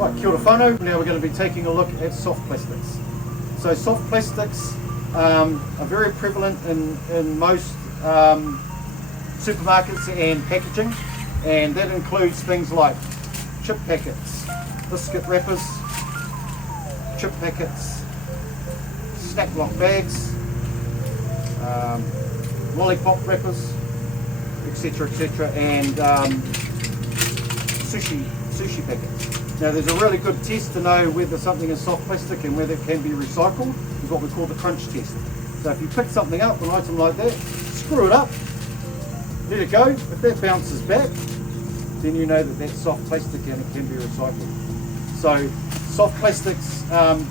Right, kia ora whanau. Now we're going to be taking a look at soft plastics. So soft plastics are very prevalent in most supermarkets and packaging, and that includes things like chip packets, biscuit wrappers, chip packets, snack block bags, lollipop wrappers, etc., and sushi packets. Now there's a really good test to know whether something is soft plastic and whether it can be recycled, is what we call the crunch test. So if you pick something up, an item like that, screw it up, let it go. If that bounces back, then you know that that's soft plastic and it can be recycled. So soft plastics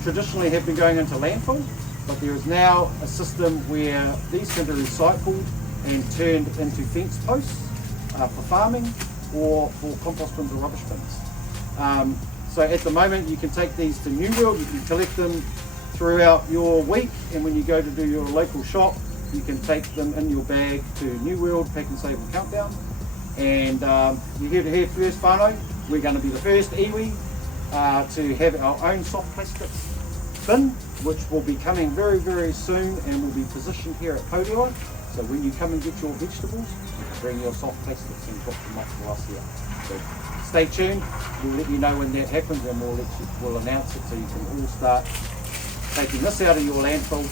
traditionally have been going into landfill, but there is now a system where these can be recycled and turned into fence posts for farming or for compost bins or rubbish bins. So at the moment you can take these to New World, you can collect them throughout your week, and when you go to do your local shop you can take them in your bag to New World Pack and Save and Countdown. And you're here to hear first whanau, we're going to be the first iwi to have our own soft plastics bin, which will be coming very soon and will be positioned here at Parakore. So when you come and get your vegetables, bring your soft plastics and drop them off to us here. So stay tuned, we'll let you know when that happens, and we'll announce it so you can all start taking this out of your landfill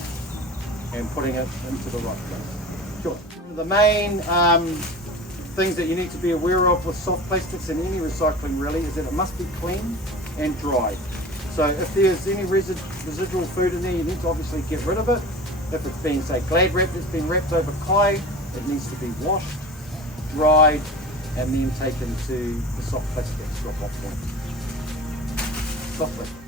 and putting it into the right place. Sure. The main things that you need to be aware of with soft plastics and any recycling really is that it must be clean and dried. So if there's any residual food in there, you need to obviously get rid of it. If it's been, say, glad wrap that's been wrapped over kai, it needs to be washed, dried, and then taken to the soft plastics drop-off point. Soft plastic.